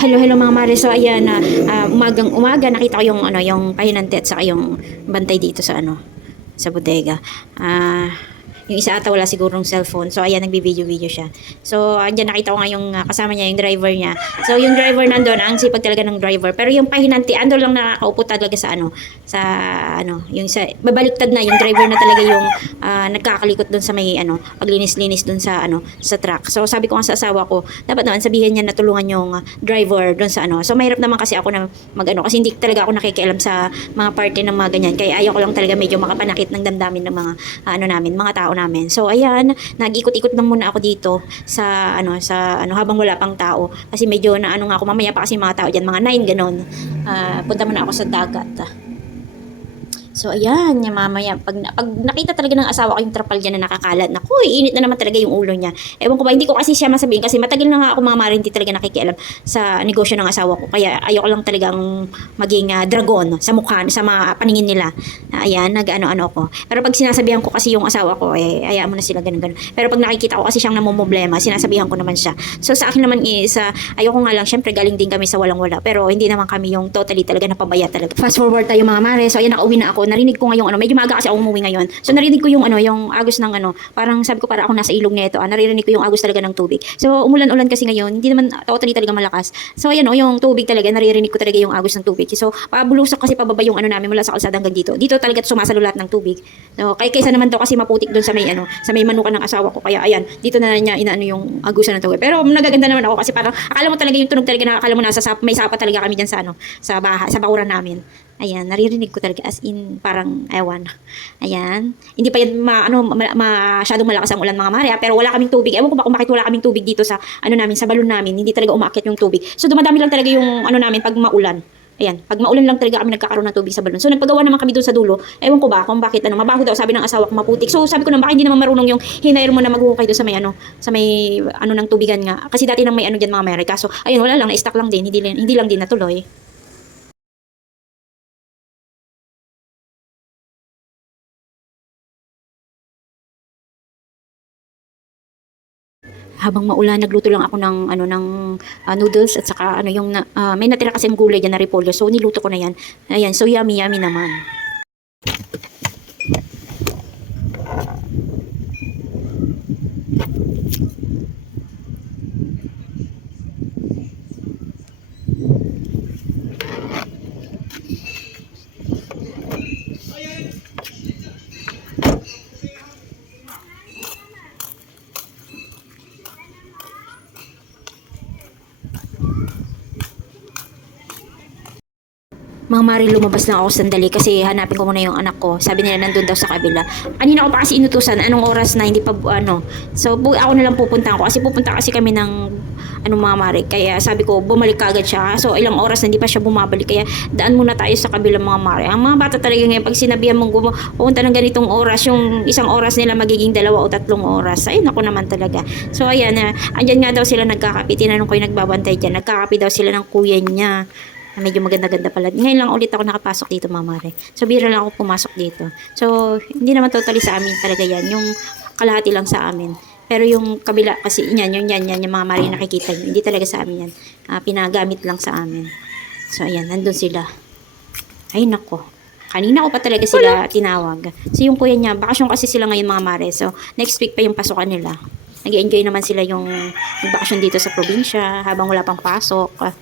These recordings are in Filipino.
Hello, hello mga mare. So ayan, umagang umaga nakita ko yung ano, yung pahinante at saka yung bantay dito sa ano, sa bodega. Yung isa ata wala sigurong cellphone. So ayan, nagbi-video-video siya. So andyan nakita ko nga yung kasama niya, yung driver niya. So yung driver nandoon, ang sipag talaga ng driver. Pero yung pahinante, ando lang nakaupo talaga sa ano, sa ano, yung sa babaliktad na yung driver na talaga yung nagkakalikot doon sa may ano, paglinis-linis doon sa ano, sa truck. So sabi ko nga sa asawa ko, dapat naman sabihin niya na tulungan yung driver doon sa ano. So mahirap naman kasi ako na mag-ano kasi hindi talaga ako nakikialam sa mga party ng mga ganyan. Kaya ayaw ko lang talaga medyo makapanakit ng damdamin ng mga ano namin, mga tao namin. So ayan, nag-ikot-ikot lang muna ako dito sa ano habang wala pang tao kasi medyo na ano nga ako mamaya pa kasi mga tao diyan, mga 9 ganon. Punta muna ako sa dagat. So ayan, yung mamaya pag nakita talaga ng asawa ko yung trapal dyan na nakakalat, naku, init na naman talaga yung ulo niya. Ewan ko ba, hindi ko kasi siya masabihin kasi matagal na nga ako mga mare, hindi talaga nakikialam sa negosyo ng asawa ko. Kaya ayoko lang talagang maging dragon sa mukha, sa mga paningin nila. Ayan, nag-ano-ano ako. Pero pag sinasabihan ko kasi yung asawa ko, hayaan mo na sila ganun-ganun. Pero pag nakikita ko kasi siyang namumblema, sinasabihan ko naman siya. So sa akin naman is, ayoko nga lang, syempre galing din kami sa walang-wala. Pero hindi naman kami yung totally talaga napabaya talaga. Fast forward tayo mga mare. So ayan, nakauwi na ako. Narinig ko ngayong ano, medyo maaga kasi ako umuwi ngayon. So narinig ko yung ano, yung agos ng ano, parang sabi ko para ako nasa ilog nito. Naririnig ko yung agos talaga ng tubig. So umulan-ulan kasi ngayon, hindi naman totally talaga malakas. So ayan yung tubig talaga, naririnig ko talaga yung agos ng tubig. So pabulusok kasi pababa yung ano namin mula sa kalsada hanggang dito. Dito talaga sumasalo lahat ng tubig. So kaysa naman daw kasi maputik doon sa may ano, sa may manukan ng asawa ko. Kaya ayan, dito na niya inaano yung agusan ng tubig. Pero nagaganda naman ako kasi parang akala mo talaga yung tunog talaga na akala mo nasa may sapa talaga kami diyan sa ano, sa baha, sa bakuran namin. Ayan, naririnig ko talaga as in parang ewan. Ayan. Hindi pa yan masyadong malakas ang ulan mga mare, pero wala kaming tubig. Ewan ko ba kung bakit wala kaming tubig dito sa ano namin, sa balon namin. Hindi talaga umaakyat yung tubig. So dumadami lang talaga yung ano namin pag maulan. Ayan, pag maulan lang talaga kami nagkakaroon ng tubig sa balon. So nagpagawa naman kami doon sa dulo. Ewan ko ba kung bakit ano, mabaho daw sabi ng asawa ko maputik. So sabi ko naman bakit hindi naman marunong yung hinayar mo na maghuhukay doon sa may ano ng tubigan nga. Kasi dati nang may ano diyan mga mare. Kaso ayun wala lang na-stuck lang din, hindi lang din natuloy. Habang maulan nagluto lang ako ng ano ng noodles at saka ano yung may natira kasi gulay diyan na repolyo. So niluto ko na yan. Ayan, so yummy yummy naman. Mga Mari, lumabas lang ako sandali kasi hanapin ko muna yung anak ko. Sabi nila nandun daw sa kabila. Kanina ko pa kasi inutusan, anong oras na, hindi pa ano. So, ako na lang pupunta ko. Kasi pupunta kasi kami ng ano mga Mari. Kaya sabi ko, bumalik kagad siya. So, ilang oras na hindi pa siya bumabalik. Kaya daan muna tayo sa kabilang mga Mari. Ang mga bata talaga ngayon, pag sinabihan mong pupunta ng ganitong oras, yung isang oras nila magiging 2 o 3 oras. Ayun ako naman talaga. So, ayan, andyan nga daw sila nagkakape. Tinanong ko yung nagbabantay dyan. Nagkakape daw sila ng kuya niya na medyo maganda-ganda pala. Ngayon lang ulit ako nakapasok dito, Mama Mare. So, bira lang ako pumasok dito. So, hindi naman totally sa amin talaga yan. Yung kalahati lang sa amin. Pero yung kabila kasi, yan, yung mga Mare nakikita nyo. Hindi talaga sa amin yan. Pinagamit lang sa amin. So, ayan, nandun sila. Ay, nako. Kanina ko pa talaga sila tinawag. So, yung kuya niya, bakasyon kasi sila ngayon, mga Mare. So, next week pa yung pasukan nila. Nag-enjoy naman sila yung nagbakasyon dito sa probinsya habang wala pang pasok.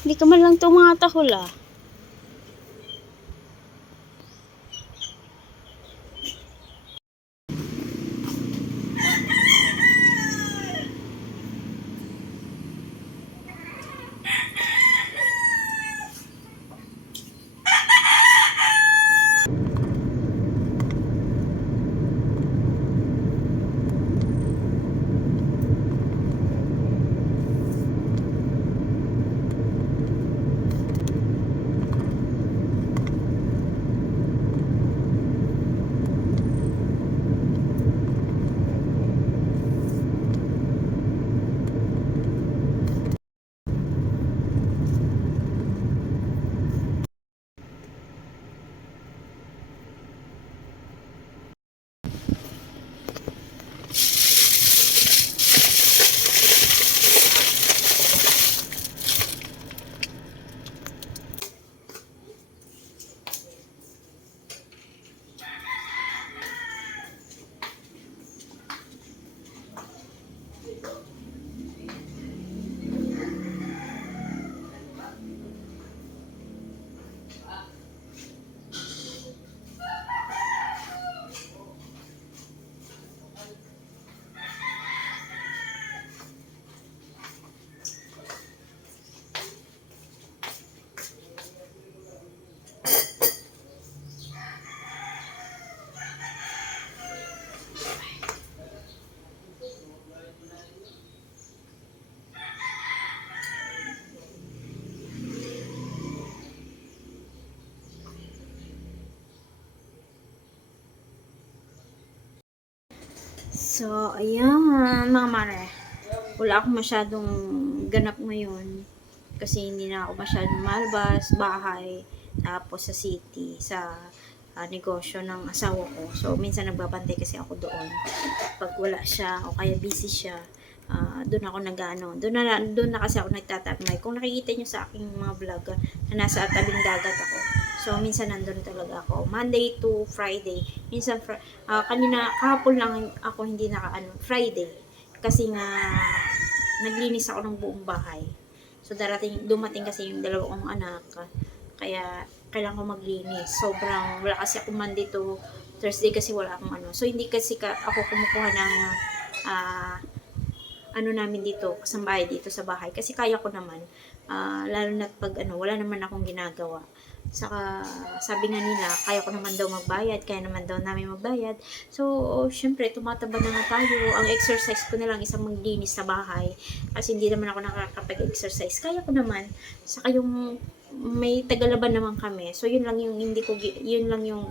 Hindi ka man lang tumatahol ah. So, ayan, mga mare. Wala akong masyadong ganap ngayon. Kasi hindi na ako masyadong malabas, bahay, tapos sa city, sa negosyo ng asawa ko. So, minsan nagbabantay kasi ako doon. Pag wala siya, o kaya busy siya, doon ako nag-ano. Doon na kasi ako nagtatamay. Kung nakikita nyo sa aking mga vlog, na nasa tabing dagat ako. So, minsan nandun talaga ako. Monday to Friday. Minsan, kahapon lang ako hindi Friday. Kasi nga, naglinis ako ng buong bahay. So, dumating kasi yung dalawang anak. Kaya, kailangan ko maglinis. Sobrang, wala kasi ako Monday to Thursday kasi wala akong ano. So, hindi kasi ako kumukuha ng, namin dito, kasambahay dito sa bahay. Kasi kaya ko naman. Lalo na pag wala naman akong ginagawa. Saka, sabi nga nila, kaya ko naman daw magbayad, kaya naman daw namin magbayad. So, syempre, tumataba na nga tayo. Ang exercise ko na lang isang maglinis sa bahay. Kasi hindi naman ako nakakapag-exercise. Kaya ko naman. Saka yung may tagalaban naman kami. So, yun lang yung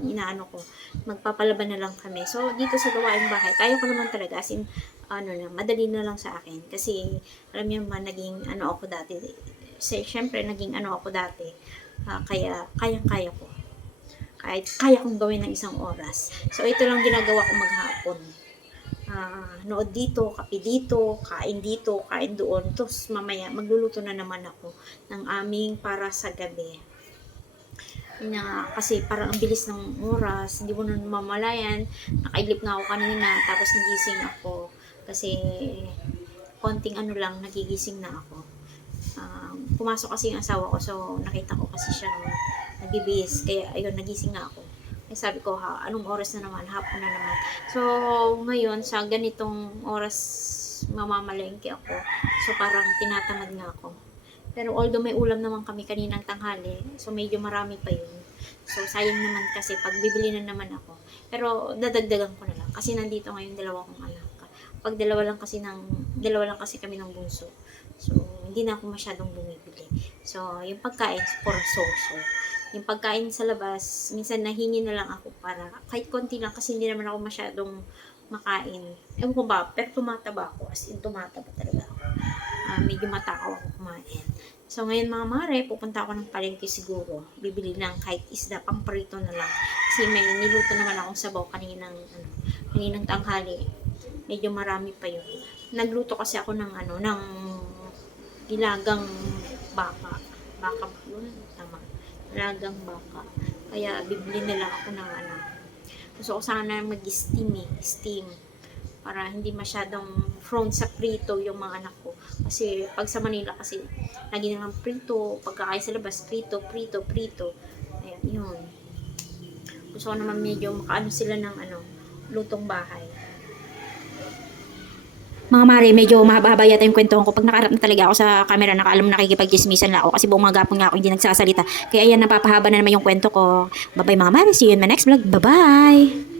inaano ko. Magpapalaban na lang kami. So, dito sa gawaing bahay, kaya ko naman talaga. As in, madali na lang sa akin. Kasi, alam niyo naman, naging ako dati. Syempre, naging ako dati. Kaya, kayang-kaya ko. Kaya kong gawin ng isang oras. So, ito lang ginagawa ko maghapon. Nood dito, kape dito, kain dito, kain doon. Tapos, mamaya, magluluto na naman ako ng aming para sa gabi. Kasi parang ang bilis ng oras, hindi mo na mamalayan. Nakaidlip nga ako kanina, tapos nagising ako. Kasi, konting lang, nagigising na ako. Pumasok kasi yung asawa ko, so nakita ko kasi siya nagbibihis, kaya ayun, nagising nga ako. Kaya sabi ko, anong oras na naman, hapon na naman. So ngayon, sa ganitong oras mamamalengke ako, so parang tinatamad nga ako. Pero although may ulam naman kami kaninang tanghali, so medyo marami pa yun. So sayang naman kasi pag bibili na naman ako. Pero dadagdagan ko na lang kasi nandito ngayon dalawa kong anak. Pag dalawa lang kasi kami ng bunso. So, hindi na ako masyadong bumibili. So, yung pagkain, puro so-so. Yung pagkain sa labas, minsan nahingi na lang ako para, kahit konti lang, kasi hindi naman ako masyadong makain. Ewan ko ba, pero tumataba ako. As in, tumataba talaga ako. Medyo matakaw ako kumain. So, ngayon mga mare, pupunta ako ng palengke siguro. Bibili ng kahit isda, pang prito na lang. Kasi may niluto naman akong sabaw kaninang tanghali. Medyo marami pa yun. Nagluto kasi ako ng ilagang baka. Baka ba yun? Tama. Ilagang baka. Kaya bibili nila ako ng Gusto ko sana mag-steam Steam. Para hindi masyadong prone sa prito yung mga anak ko. Kasi pag sa Manila kasi, lagi nalang prito. Pagkakain sa labas, prito. Ayan, yun. Gusto ko naman medyo makaano sila ng lutong bahay. Mga mare, medyo mahaba-haba yata yung kwentuhan ko. Pag nakaharap na talaga ako sa camera, nakaalam nakikipag-chismisan na ako kasi buong mga gapon nga ako hindi nagsasalita. Kaya ayan, napapahaba na naman yung kwento ko. Bye-bye mga mare, see you in my next vlog. Bye-bye!